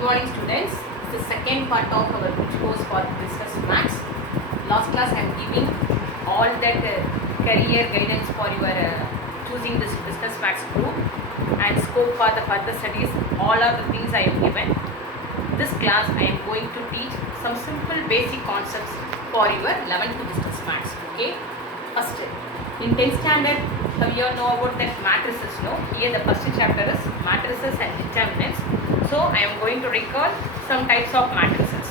Morning students, this is the second part of our which course for business maths. Last class I am giving all that career guidance for your choosing this business maths group and scope for the further studies. All of the things I have given. This class I am going to teach some simple basic concepts for your 11th business maths. Okay, first in 10th standard you all know about that matrices. No, here the first chapter is matrices and determinants. So I am going to recall some types of matrices.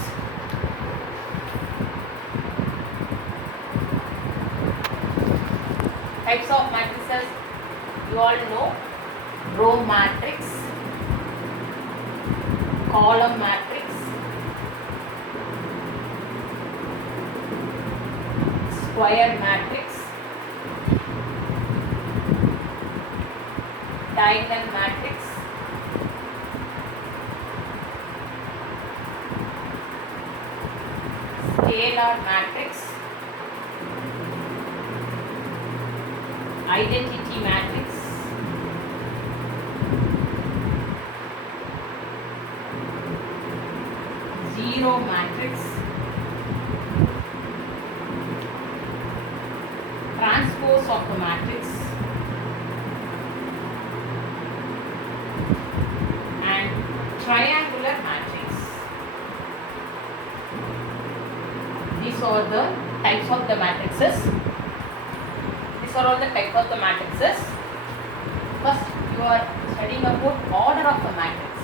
Types of matrices you all know: row matrix, column matrix, square matrix, diagonal matrix, scalar matrix, identity matrix, zero matrix, transpose of the matrix, and triangular matrix. These are the types of the matrices. These are all the types of the matrices. First, you are studying about order of a matrix.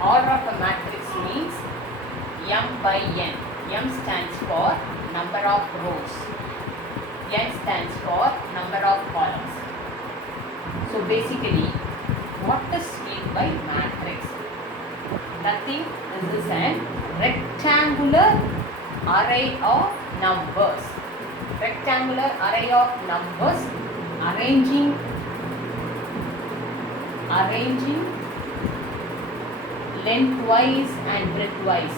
Order of a matrix means M by N. M stands for number of rows. N stands for number of columns. So basically, what is meant by matrix? Nothing. This is an rectangular array of numbers. Rectangular array of numbers arranging lengthwise and breadthwise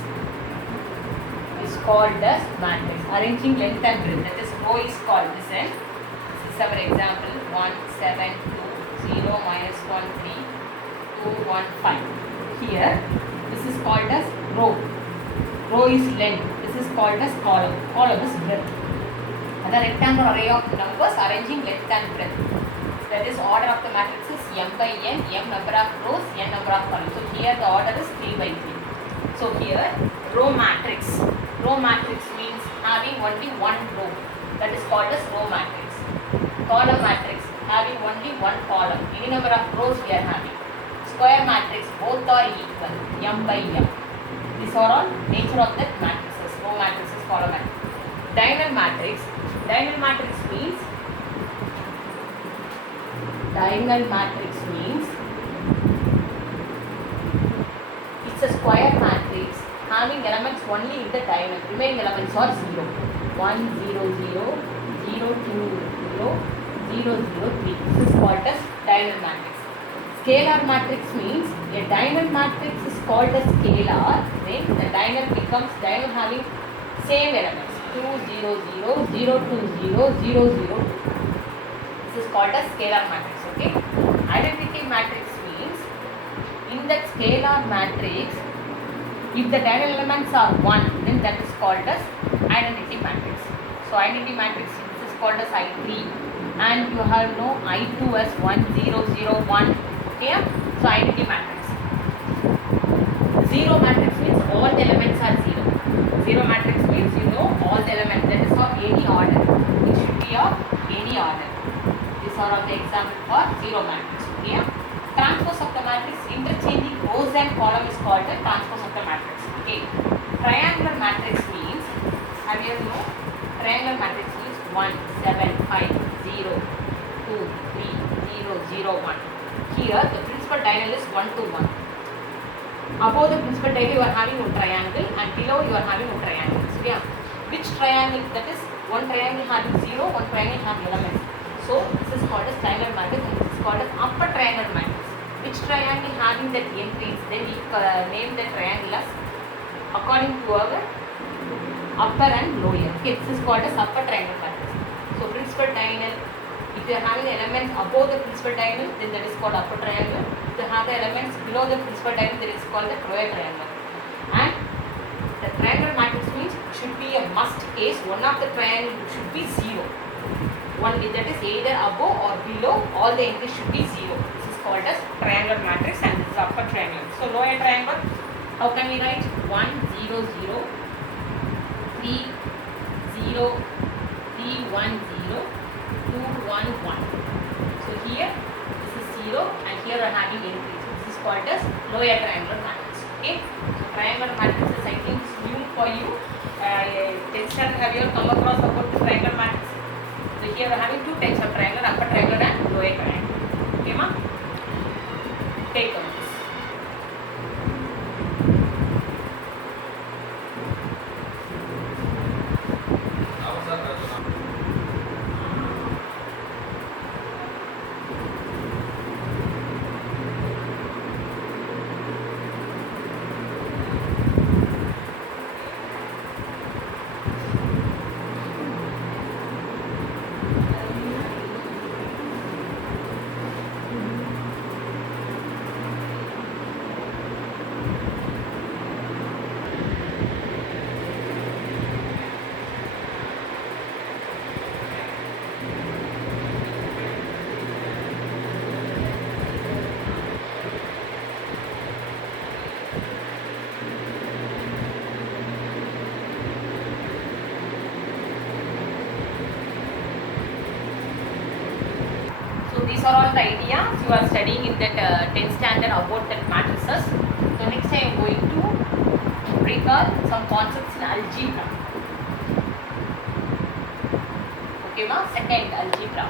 is called as matrix. Arranging length and breadth, that is row is called this n. This is our example: 1 7 2 0 minus 1 3 2 1 5. Here this is called as row. Row is length. This is called as column. Column is breadth. The rectangular array of numbers arranging length and breadth. So that is order of the matrix is M by N. M number of rows, N number of columns. So here the order is 3 by 3. So here row matrix. Row matrix means having only one row. That is called as row matrix. Column matrix having only one column. Any number of rows we are having. Square matrix, both are equal. M by M. These are all nature of that matrices. Row matrices, column matrix. Diagonal matrix. Diagonal matrix means it's a square matrix having elements only in the diagonal. Remaining elements are 0. 1 0 0 0 2 0 0 0 3. This is called as diagonal matrix. Scalar matrix means a diagonal matrix is called as scalar when the diagonal becomes diagonal having same elements. 2 0 0 0 2 0 0 0 2. This is called as scalar matrix. Okay. Identity matrix means in that scalar matrix, if the diagonal elements are 1, then that is called as identity matrix. So identity matrix this is called as I3, and you have no I2 as 1 0 0 1. Okay. So identity matrix. Zero matrix means all the elements are 0. Zero matrix means you know all the elements, that is of any order. It should be of any order. These are all the examples for zero matrix. Okay. Transpose of the matrix, interchanging rows and columns is called the transpose of the matrix. Okay. Triangular matrix means, have you know, triangular matrix means 1 7 5 0 2 3 0 0 1. Here the principal diagonal is 1 to 1. Above the principal diagonal you are having one triangle, and below you are having one triangle. So yeah, which triangle? That is one triangle having 0, one triangle having elements. So this is called as triangular matrix, and this is called as upper triangular matrix. Which triangle having that entries? Then we name the triangle as according to our upper and lower. Okay, this is called as upper triangular matrix. So principal diagonal, if you are having elements above the principal diagonal, then that is called upper triangle. to have the elements below the principal diagonal, that is called the Floyer triangle. And the triangular matrix means should be a must case. One of the triangle should be 0. One that is either above or below, all the entries should be 0. This is called as triangular matrix, and this is upper triangle. So lower triangle, how can we write? 1 0 0 3 0 3 1 0 2 1 1. So here this is 0 and here we are having entries. So this is called as lower triangular matrix. Okay. So triangular matrix is, I think, new for you. 10th standard, have you ever come across about the triangular matrix? So here we are having two types of triangle, upper triangle and lower triangle. Okay, ma? Take on this. These are all the ideas you are studying in that 10th standard about that matrices. So next I am going to recall some concepts in algebra. Okay, ma? Second, algebra.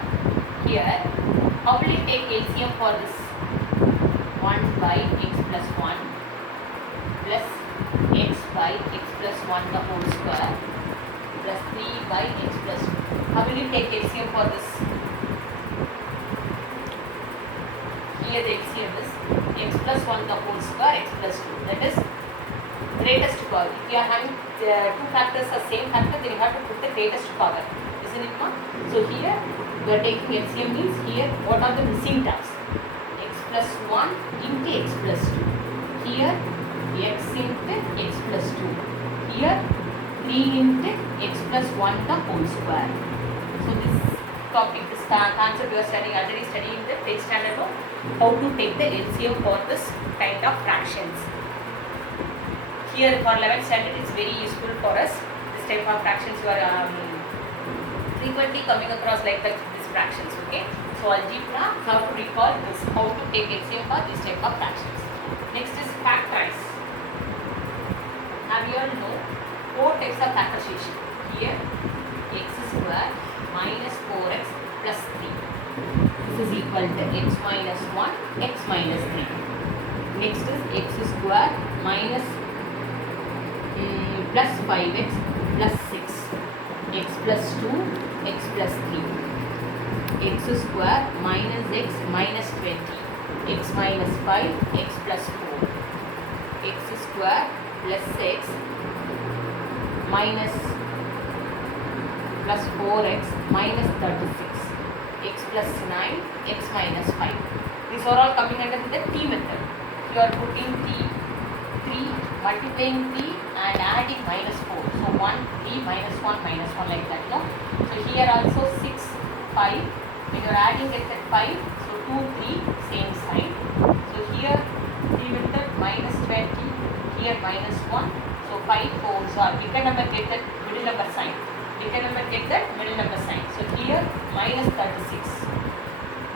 Here, how will you take LCM for this? 1 by x plus 1 plus x by x plus 1 the whole square plus 3 by x plus 2. How will you take LCM for this? Here the LCM is x plus 1 the whole square, x plus 2. That is greatest power. If you are having two factors are same factor, then you have to put the greatest power. Isn't it, ma? So here we are taking LCM means here what are the missing terms? X plus 1 into x plus 2. Here x into x plus 2. Here 3 into x plus 1 the whole square. So this topic, this concept you are studying, already studying the 10th standard, how to take the LCM for this kind of fractions. Here for 11th standard it's very useful for us. This type of fractions you are frequently coming across like these fractions. Okay. So algebra, how to recall this, how to take LCM for this type of fractions. Next is factorize. Have you all know 4 types of factorization? Here x square minus 4x plus 3. This is equal to x minus 1, x minus 3. Next is x square minus plus 5x plus 6. X plus 2, x plus 3. X square minus x minus 20. X minus 5, x plus 4. X square plus x minus plus 4x minus 36. X plus 9, x minus 5. These are all coming under the t method. You are putting t, 3, multiplying 3 and adding minus 4. So 1, 3, minus 1, minus 1 like that. No? So here also 6, 5. When you are adding it at 5, so 2, 3, same sign. So here t method minus 20, here minus 1. So 5 4s are, we can never get that middle number sign. We can never get that middle number sign. So here minus 36.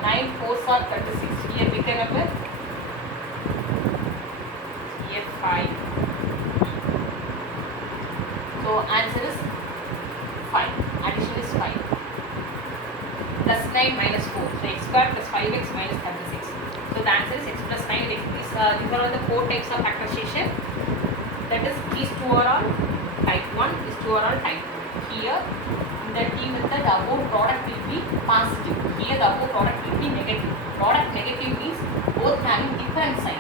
9 4s are 36. Here we can never. Here 5. So answer is 5. Addition is 5. Plus 9 minus 4. So x square plus 5x minus 36. So the answer is x plus 9. These are all the 4 types of factorization. That is, these two are all type 1, these two are all type 2. Here, in the t method, the above product will be positive. Here, the above product will be negative. Product negative means both having different sign.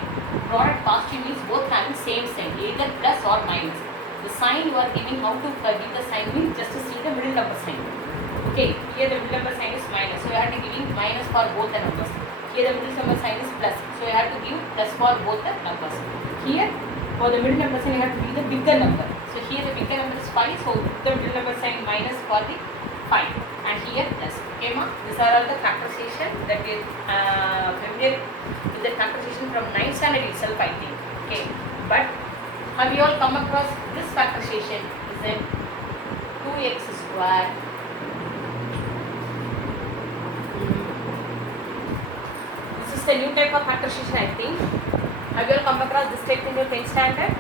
Product positive means both having same sign, either plus or minus. The sign you are giving, how to give the sign means just to see the middle number sign. Okay, here the middle number sign is minus. So, you have to giving minus for both the numbers. Here the middle number sign is plus. So you have to give plus for both the numbers. Here for the middle number sign you have to give the bigger number. So here the bigger number is 5. So the middle number sign minus for the 5. And here plus. Okay ma? These are all the factorization that we familiar with the factorization from 9th standard itself I think. Okay. But have you all come across this factorization? Is it 2x square is the new type of factorization I think. Have you all come across this type in your 10th standard?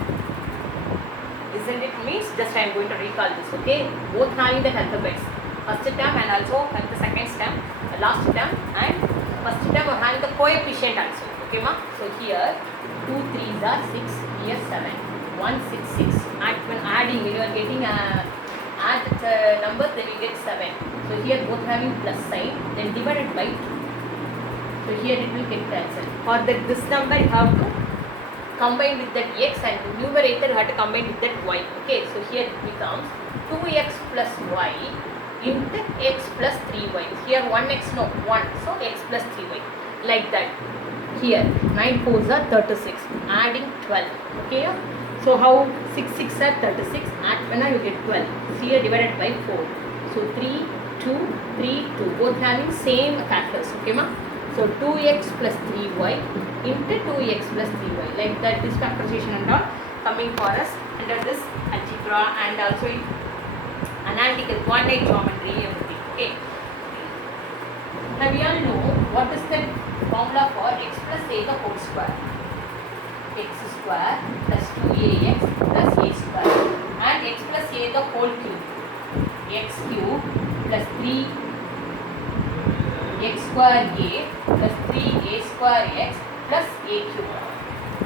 Isn't it? Means just I am going to recall this, okay? Both having the alphabets. First term and also the second term, the last term and first term are having the coefficient also, okay ma? So here 2 3s are 6, here 7, 1 6 6. When adding, when you are getting add the numbers, then you get 7. So here both having plus sign, then divided by 2. So here it will get cancelled. For this number you have to combine with that x and the numerator you have to combine with that y. Okay, so here it becomes 2x plus y into x plus 3y. Here 1x no 1, so x plus 3y. Like that. Here 9 4s are 36. Adding 12. Okay. So how 6 6 are 36. Add when you get 12. So here divided by 4. So 3 2 3 2. Both having same factors. Okay ma? So 2x plus 3y into 2x plus 3y. Like that, this factorization and all coming for us under this algebra and also in analytical coordinate geometry, everything. Okay. Now we all know what is the formula for x plus a the whole square. X square plus 2ax plus a square and x plus a the whole cube. X cube plus 3 x square a plus 3a square x plus a cube.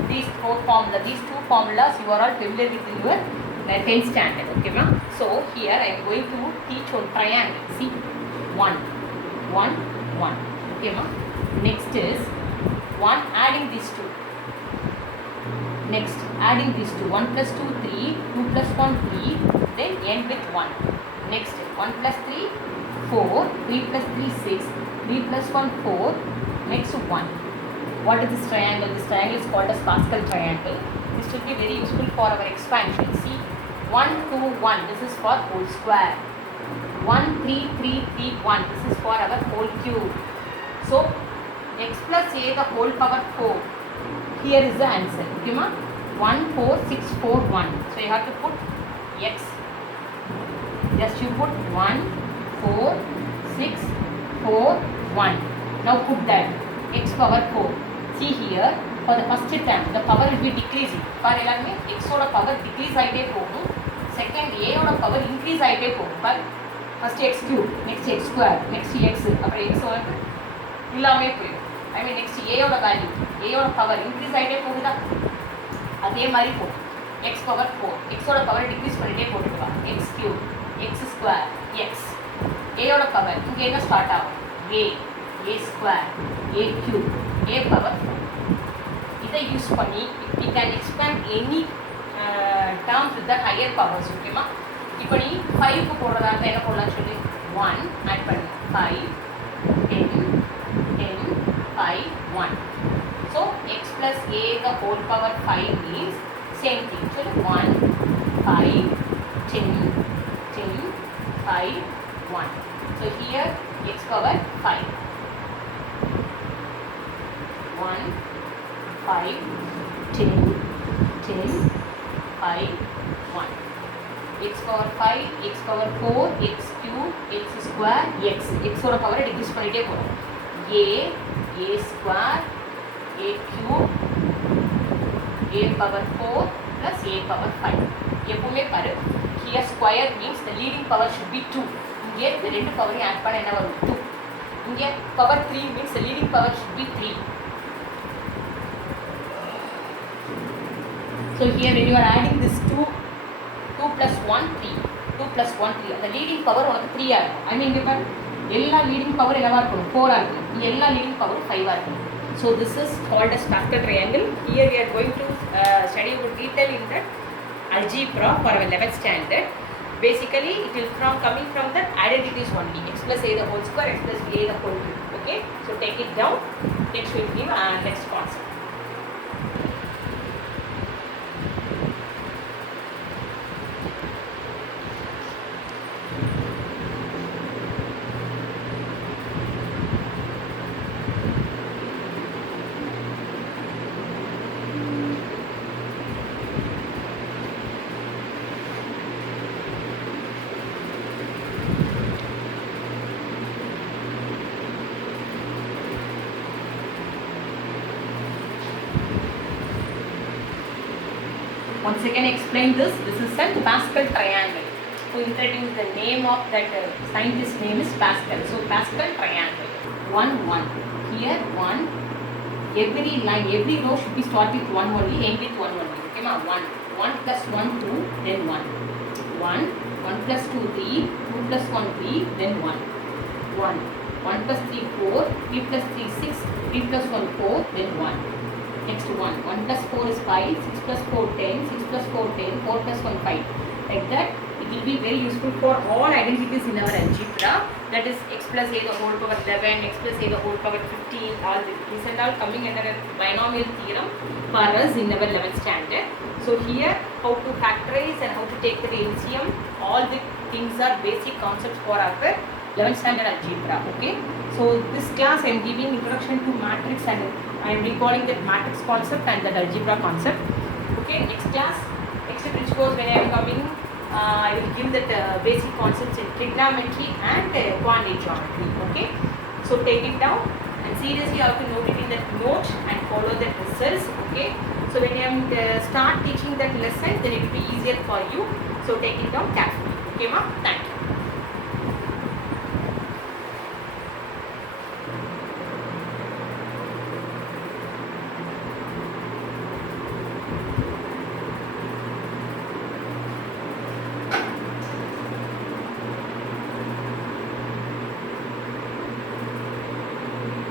These two formulas you are all familiar with in your 10th standard. Okay ma'am? So here I am going to teach one triangle. See 1 1 1. Okay ma'am? Next is 1 adding these two. Next adding these two. 1 plus 2 3, 2 plus 1 3, then end with 1. Next 1 plus 3 4, 3 plus 3 6, 3 plus 1 4, next 1. What is this triangle? This triangle is called as Pascal triangle. This will be very useful for our expansion. See 1 2 1, this is for whole square. 1 3 3 3 1, this is for our whole cube. So x plus a the whole power 4. Here is the answer. Okay ma? 1 4 6 4 1. So you have to put x. Just you put 1 4 6 4 1. Now put that x power 4. See here for the first term the power will be decreasing. For எல்லாமே x ஓட power decrease ஆயிட்டே போகும். Second a ஓட power increase ஆயிட்டே போகும். For first x cube, next x square, next x அப்புறம் x ஓட இல்லாமே போயிடும். I mean next a ஓட value, a ஓட power increase ஆயிட்டே போகுதா? அதே மாதிரி போகும். x power 4. x ஓட power decrease பண்ணிட்டே போட்டுட்டு வா. x cube, x square, x. a ஓட power இங்க என்ன ஸ்டார்ட் ஆகும்? a square, a cube, a power 4. இதை யூஸ் பண்ணி we can expand any terms with the higher powers. ஓகேமா? இப்போ நீ 5 க்கு போடுறதா இருந்தா என்ன போடலாம் சொல்லு? 1 ஆட் பண்ணு. 5 10 10 5 1. So x plus a the whole power 5 means same thing. So 1 5 10 10 5 1. So here x power 5. 1 5 10 10 5 1. X power 5, x power 4, x cube, x square, x ஓட பவரை டிக்ரீஸ் பண்ணிட்டே போறோம். a square, a cube, a power 4 plus a power 5. எப்பவுமே பாரு here square means the leading power should be 2. இங்கே இந்த ரெண்டு பவரையும் add பண்ண என்ன வரும்? 2. இங்கே power 3 means the leading power should be 3. So here when you are adding this 2 plus 1 3, 2 plus 1 3, the leading power உனக்கு 3 ஆ இருக்கும். I mean இங்க பாரு எல்லா leading power என்னவா இருக்கும்? 4 ஆ இருக்கும். இங்க எல்லா leading power 5 ஆ இருக்கும். So this is called as Pascal triangle. Here we are going to study in detail in the algebra for our 11th standard. Basically it will coming from the identities only. X plus a the whole square, x plus a the whole cube. Okay, so take it down. Next we'll give next concept. Once again explain this. This is a Pascal triangle. Who introduced the name of that scientist name is Pascal. So Pascal triangle. 1, 1. Here 1. Every line, every row should be start with 1 only, end with 1 only. Okay, ma? 1. 1 plus 1, 2, then 1. 1. 1 plus 2, 3. 2 plus 1, 3, then 1. 1. 1 plus 3, 4. 3 plus 3, 6. 3 plus 1, 4, then 1. Next 1. 1 plus 4 is 5. 6 plus 4, 10. 6 plus 4, 10. 4 plus 1, 5. Like that, it will be very useful for all identities in our algebra. That is x plus a the whole power 11, x plus a the whole power 15. All these and all coming under a binomial theorem for us in our 11th standard. So here, how to factorize and how to take the LCM. All the things are basic concepts for our 11th standard algebra. Okay. So this class I am giving introduction to matrix and I am recalling that matrix concept and that algebra concept. Okay. Next class, next bridge course when I am coming, I will give that basic concepts in trigonometry and quantity geometry. Okay. So take it down and seriously you have to note it in that note and follow that results. Okay. So when I am start teaching that lesson, then it will be easier for you. So take it down carefully. Okay, ma? Thank you.